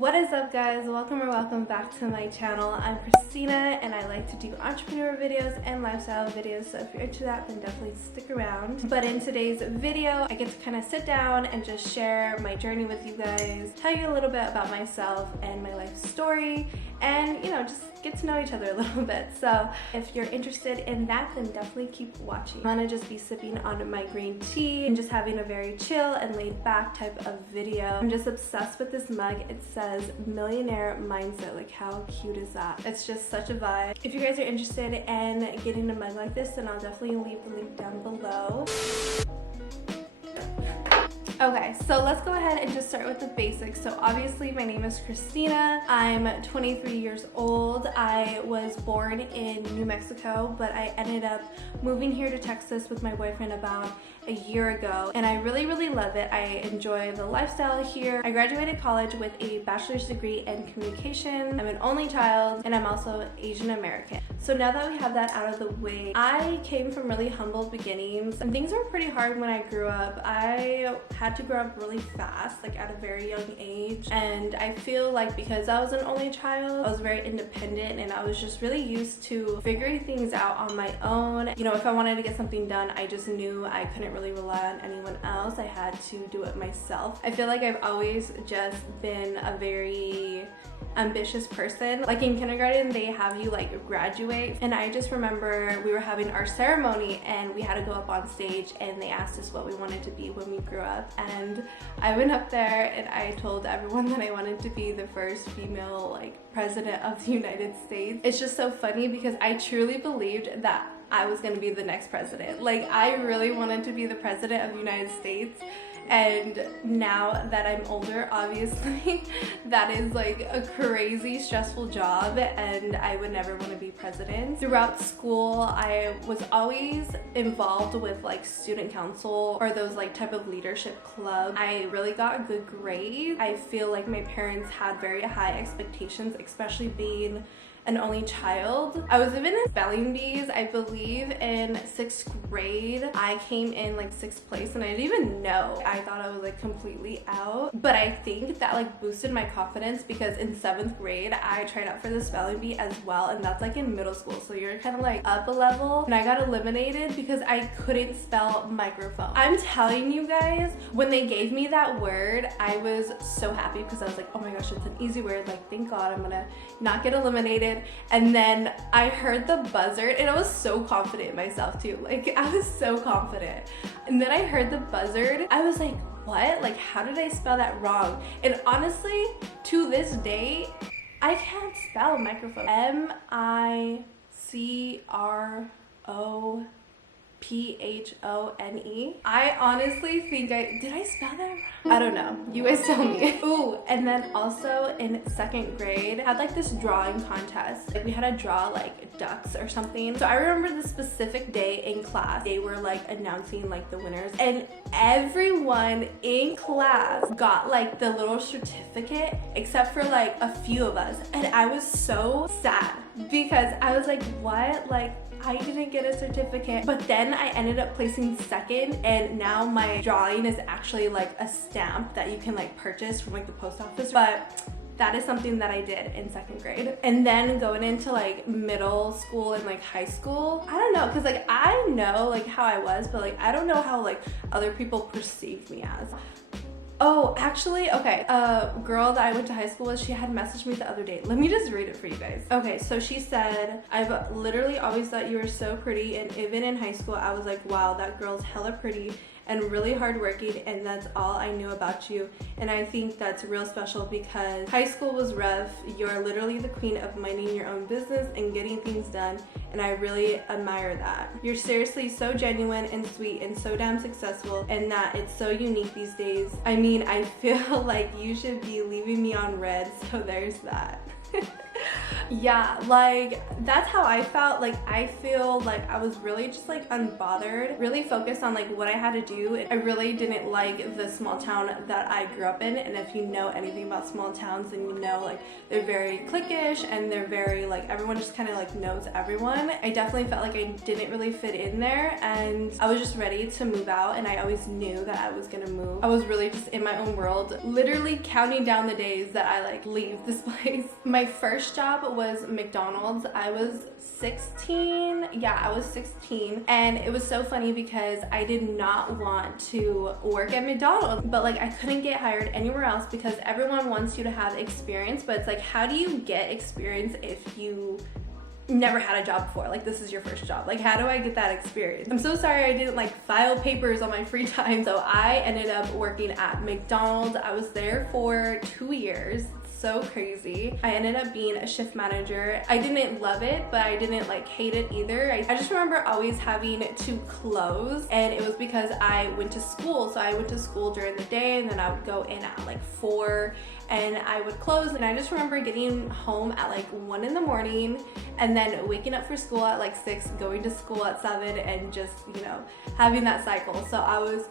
What is up, guys? Welcome back to my channel. I'm Christina and I like to do entrepreneur videos and lifestyle videos, so if you're into that then definitely stick around. But in today's video I get to kind of sit down and just share my journey with you guys, tell you a little bit about myself and my life story, and just get to know each other a little bit. So if you're interested in that then definitely keep watching. I'm gonna just be sipping on my green tea and just having a very chill and laid back type of video. I'm just obsessed with this mug. It says millionaire mindset. Like, how cute is that? It's just such a vibe. If you guys are interested in getting a mug like this then I'll definitely leave the link down below. Okay, so let's go ahead and just start with the basics. So obviously my name is Christina. I'm 23 years old. I was born in New Mexico, but I ended up moving here to Texas with my boyfriend about a year ago, and I really love it. I enjoy the lifestyle here. I graduated college with a bachelor's degree in communication. I'm an only child and I'm also Asian American. So now that we have that out of the way, I came from really humble beginnings and things were pretty hard when I grew up. I had to grow up really fast, like at a very young age, and I feel like because I was an only child, I was very independent and I was just really used to figuring things out on my own. If I wanted to get something done, I just knew I couldn't really rely on anyone else. I had to do it myself. I feel like I've always just been a very ambitious person. Like in kindergarten they have you like graduate, and I just remember we were having our ceremony and we had to go up on stage and they asked us what we wanted to be when we grew up, and I went up there and I told everyone that I wanted to be the first female president of the United States. It's just so funny because I truly believed that I was going to be the next president. Like, I really wanted to be the president of the United States. And now that I'm older, obviously, that is like a crazy stressful job and I would never want to be president. Throughout school, I was always involved with like student council or those type of leadership club. I really got good grades. I feel like my parents had very high expectations, especially being an only child. I was even in spelling bees, I believe in 6th grade. I came in 6th place and I didn't even know. I thought I was completely out, but I think that boosted my confidence because in 7th grade I tried out for the spelling bee as well, and that's in middle school, so you're kind of up a level, and I got eliminated because I couldn't spell microphone. I'm telling you guys, when they gave me that word I was so happy because I was like, oh my gosh, it's an easy word, thank God I'm gonna not get eliminated. And then I heard the buzzard and I was so confident in myself too. I was so confident. And then I heard the buzzard. I was like, what? How did I spell that wrong? And honestly, to this day, I can't spell microphone. M-I-C-R-O-P-H-O-N-E. I honestly think did I spell that wrong? I don't know. You guys tell me. Ooh, and then also in 2nd grade, I had this drawing contest. We had to draw ducks or something. So I remember the specific day in class, they were announcing the winners, and everyone in class got the little certificate except for a few of us. And I was so sad because I was like, what? I didn't get a certificate. But then I ended up placing 2nd, and now my drawing is actually a stamp that you can purchase from the post office. But that is something that I did in 2nd grade. And then going into middle school and high school, I don't know, because I know how I was, but I don't know how other people perceived me as. Oh, actually, okay, a girl that I went to high school with, she had messaged me the other day. Let me just read it for you guys. Okay, so she said, I've literally always thought you were so pretty, and even in high school, I was like, wow, that girl's hella pretty and really hardworking, and that's all I knew about you. And I think that's real special because high school was rough. You're literally the queen of minding your own business and getting things done, and I really admire that. You're seriously so genuine and sweet and so damn successful, and that it's so unique these days. I mean, I feel like you should be leaving me on red, so there's that. Yeah, like that's how I felt. Like I feel like I was really just like unbothered, really focused on like what I had to do. I really didn't like the small town that I grew up in, and if you know anything about small towns, then you know like they're very cliquish and they're very like everyone just kind of like knows everyone. I definitely felt like I didn't really fit in there, and I was just ready to move out, and I always knew that I was gonna move. I was really just in my own world, literally counting down the days that I like leave this place. My first job was McDonald's. I was 16. Yeah, I was 16, and it was so funny because I did not want to work at McDonald's, but like I couldn't get hired anywhere else because everyone wants you to have experience, but it's like, how do you get experience if you never had a job before? Like this is your first job. Like how do I get that experience? I'm so sorry I didn't like file papers on my free time. So I ended up working at McDonald's. I was there for 2 years. So crazy. I ended up being a shift manager. I didn't love it, but I didn't like hate it either. I just remember always having to close, and it was because I went to school. So I went to school during the day, and then I would go in at like 4 and I would close. And I just remember getting home at like 1 in the morning and then waking up for school at like 6, going to school at 7, and just, you know, having that cycle. So I was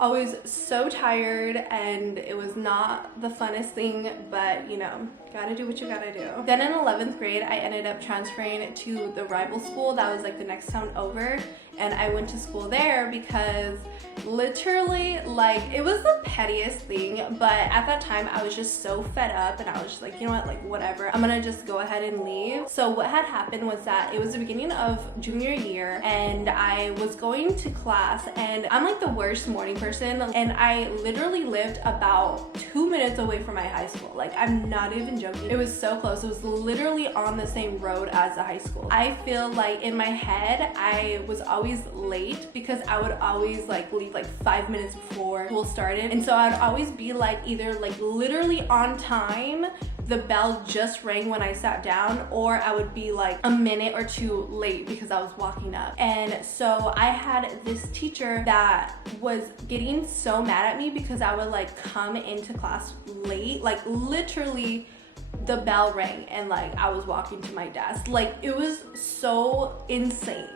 always so tired, and it was not the funnest thing, but you know, gotta do what you gotta do. Then in 11th grade, I ended up transferring to the rival school that was like the next town over, and I went to school there because literally like it was the pettiest thing, but at that time I was just so fed up, and I was just like, you know what, like whatever, I'm gonna just go ahead and leave. So what had happened was that it was the beginning of junior year, and I was going to class, and I'm like the worst morning person, and I literally lived about 2 minutes away from my high school. Like I'm not even joking, it was so close. It was literally on the same road as the high school. I feel like in my head I was always late because I would always like leave like 5 minutes before school started, and so I'd always be like either like literally on time, the bell just rang when I sat down, or I would be like a minute or 2 late because I was walking up. And so I had this teacher that was getting so mad at me because I would like come into class late, like literally the bell rang and like I was walking to my desk. Like it was so insane.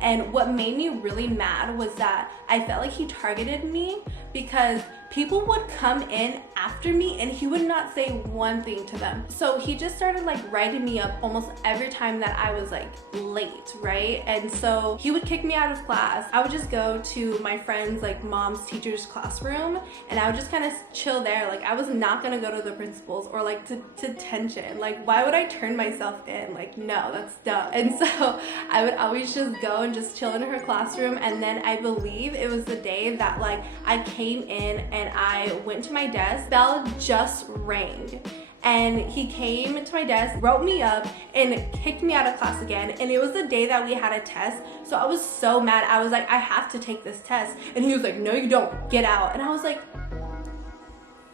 And what made me really mad was that I felt like he targeted me because people would come in after me and he would not say one thing to them. So he just started like writing me up almost every time that I was like late, right? And so he would kick me out of class. I would just go to my friend's like mom's teacher's classroom, and I would just kind of chill there. Like I was not gonna go to the principal's or like to detention. Like why would I turn myself in? Like no, that's dumb. And so I would always just go and just chill in her classroom. And then I believe it was the day that like I came in and I went to my desk, bell just rang, and he came to my desk, wrote me up, and kicked me out of class again. And it was the day that we had a test, so I was so mad. I was like, I have to take this test, and he was like, no you don't, get out. And I was like,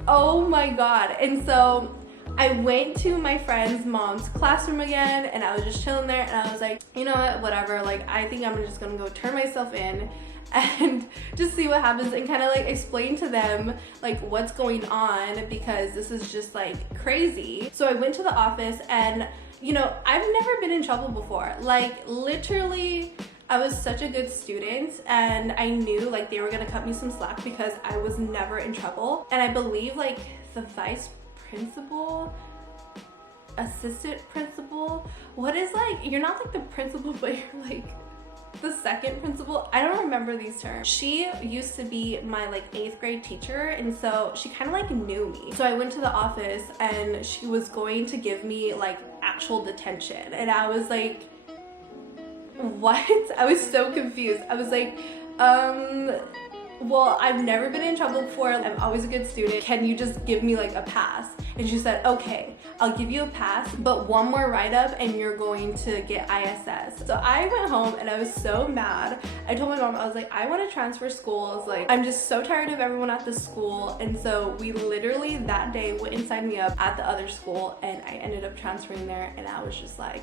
oh my god. And so I went to my friend's mom's classroom again, and I was just chilling there, and I was like, you know what, whatever, like I think I'm just gonna go turn myself in and just see what happens, and kind of like explain to them like what's going on, because this is just like crazy. So I went to the office, and you know, I've never been in trouble before. Like literally I was such a good student, and I knew like they were gonna cut me some slack because I was never in trouble. And I believe like the vice principal, assistant principal, what is like, you're not like the principal, but you're like the second principal. I don't remember these terms. She used to be my like 8th grade teacher, and so she kind of like knew me. So I went to the office, and she was going to give me like actual detention, and I was like, what? I was so confused. I was like, well, I've never been in trouble before. I'm always a good student. Can you just give me like a pass? And she said, okay, I'll give you a pass, but one more write-up and you're going to get ISS. So I went home and I was so mad. I told my mom, I was like, I want to transfer schools. Like, I'm just so tired of everyone at the school. And so we literally that day went and signed me up at the other school, and I ended up transferring there, and I was just like,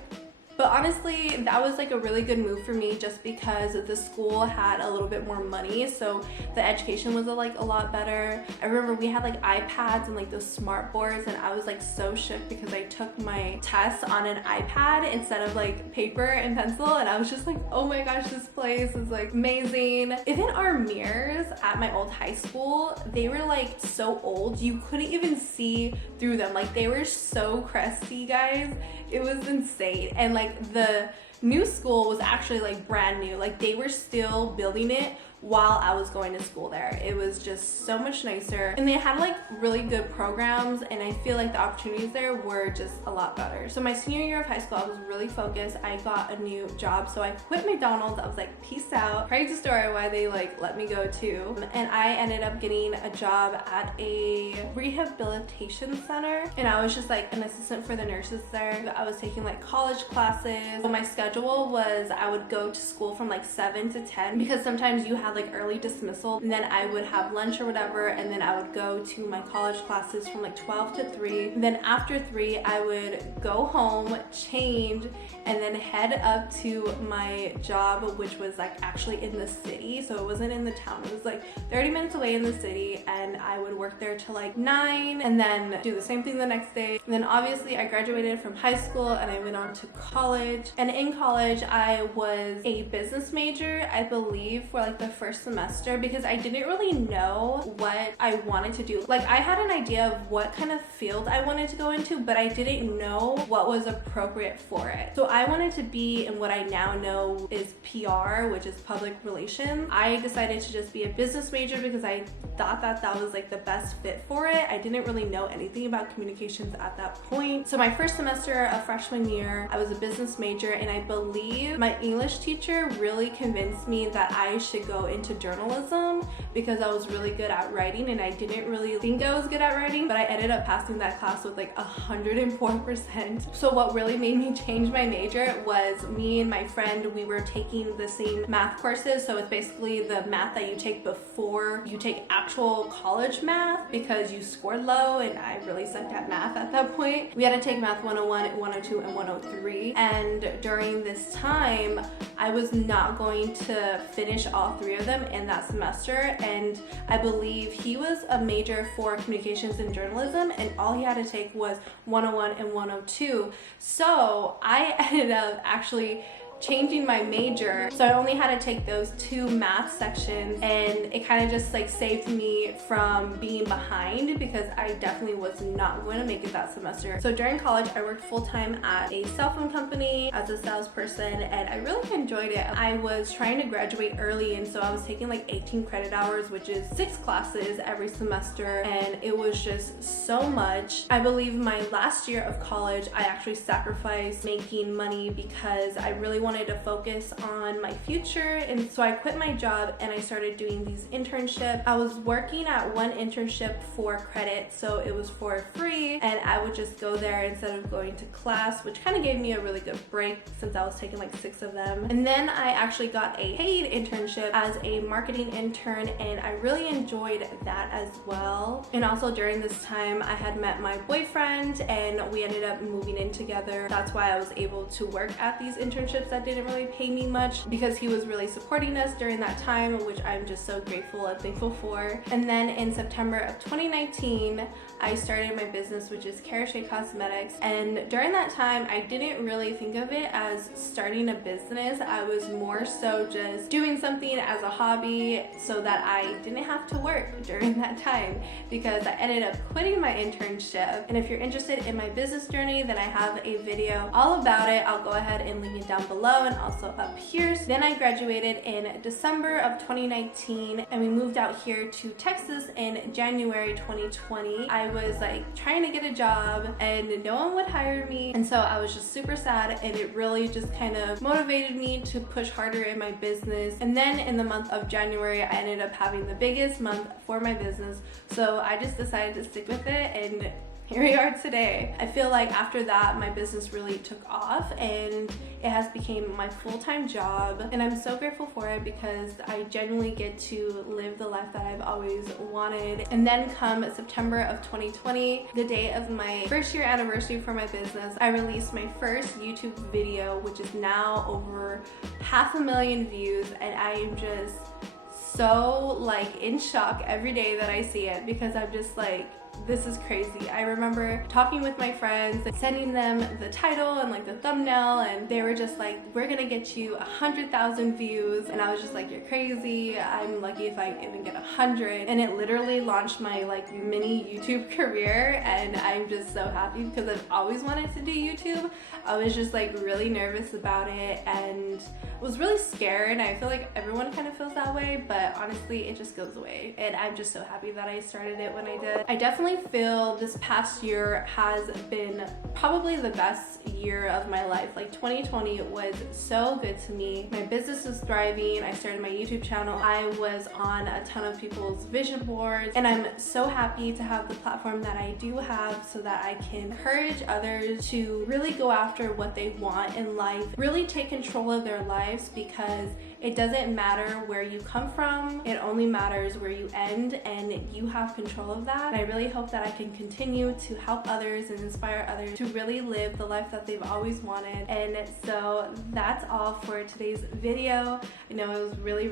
But honestly, that was like a really good move for me just because the school had a little bit more money, so the education was like a lot better. I remember we had like iPads and like those smart boards, and I was like so shook because I took my tests on an iPad instead of like paper and pencil, and I was just like, oh my gosh, this place is like amazing. Even our mirrors at my old high school, they were like so old, you couldn't even see through them. Like they were so crusty, guys. It was insane. And like the new school was actually like brand new. Like they were still building it while I was going to school there. It was just so much nicer, and they had like really good programs, and I feel like the opportunities there were just a lot better. So my senior year of high school, I was really focused. I got a new job, so I quit McDonald's. I was like, peace out. Crazy story why they like let me go too. And I ended up getting a job at a rehabilitation center, and I was just like an assistant for the nurses there. I was taking like college classes. So my schedule was I would go to school from like 7 to 10 because sometimes you have like early dismissal, and then I would have lunch or whatever, and then I would go to my college classes from like 12 to 3. And then after 3 I would go home, change, and then head up to my job, which was like actually in the city, so it wasn't in the town. It was like 30 minutes away in the city, and I would work there till like 9 and then do the same thing the next day. And then obviously I graduated from high school and I went on to college, and in college I was a business major, I believe, for like the first semester, because I didn't really know what I wanted to do. Like I had an idea of what kind of field I wanted to go into, but I didn't know what was appropriate for it. So I wanted to be in what I now know is PR, which is public relations. I decided to just be a business major because I thought that that was like the best fit for it. I didn't really know anything about communications at that point. So my first semester of freshman year, I was a business major, and I believe my English teacher really convinced me that I should go into journalism because I was really good at writing, and I didn't really think I was good at writing, but I ended up passing that class with like 104%. So what really made me change my major was me and my friend, we were taking the same math courses. So it's basically the math that you take before you take actual college math because you scored low, and I really sucked at math at that point. We had to take math 101, 102, and 103, and during this time I was not going to finish all 3 of them in that semester, and I believe he was a major for communications and journalism, and all he had to take was 101 and 102. So I ended up actually changing my major, so I only had to take those 2 math sections, and it kind of just like saved me from being behind because I definitely was not going to make it that semester. So during college I worked full-time at a cell phone company as a salesperson, and I really enjoyed it. I was trying to graduate early, and so I was taking like 18 credit hours, which is 6 classes every semester, and it was just so much. I believe my last year of college I actually sacrificed making money because I really wanted to focus on my future, and so I quit my job and I started doing these internships. I was working at one internship for credit, so it was for free, and I would just go there instead of going to class, which kind of gave me a really good break since I was taking like 6 of them. And then I actually got a paid internship as a marketing intern, and I really enjoyed that as well. And also during this time I had met my boyfriend, and we ended up moving in together. That's why I was able to work at these internships that didn't really pay me much, because he was really supporting us during that time, which I'm just so grateful and thankful for. And then in September of 2019 I started my business, which is Karache Cosmetics, and during that time I didn't really think of it as starting a business. I was more so just doing something as a hobby so that I didn't have to work during that time, because I ended up quitting my internship. And if you're interested in my business journey, then I have a video all about it. I'll go ahead and link it down below and also up here. So then I graduated in December of 2019, and we moved out here to Texas in January 2020. I was like trying to get a job and no one would hire me, and so I was just super sad, and it really just kind of motivated me to push harder in my business. And then in the month of January I ended up having the biggest month for my business, so I just decided to stick with it and here we are today. I feel like after that, my business really took off and it has become my full-time job, and I'm so grateful for it because I genuinely get to live the life that I've always wanted. And then come September of 2020, the day of my first year anniversary for my business, I released my first YouTube video, which is now over 500,000 views, and I am just so like in shock every day that I see it because I'm just like, this is crazy. I remember talking with my friends, sending them the title and like the thumbnail, and they were just like, we're gonna get you 100,000 views. And I was just like, you're crazy. I'm lucky if I even get 100. And it literally launched my like mini YouTube career, and I'm just so happy because I've always wanted to do YouTube. I was just like really nervous about it and was really scared. I feel like everyone kind of feels that way, but honestly, it just goes away. And I'm just so happy that I started it when I did. I definitely feel this past year has been probably the best year of my life. Like 2020 was so good to me. My business was thriving. I started my YouTube channel. I was on a ton of people's vision boards, and I'm so happy to have the platform that I do have so that I can encourage others to really go after what they want in life, really take control of their lives, because it doesn't matter where you come from, it only matters where you end, and you have control of that. And I really hope that I can continue to help others and inspire others to really live the life that they've always wanted. And so that's all for today's video. I know it was really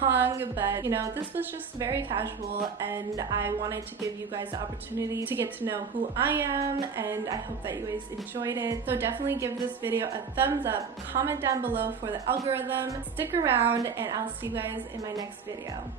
long, but you know, this was just very casual, and I wanted to give you guys the opportunity to get to know who I am, and I hope that you guys enjoyed it. So definitely give this video a thumbs up, comment down below for the algorithm, stick around, and I'll see you guys in my next video.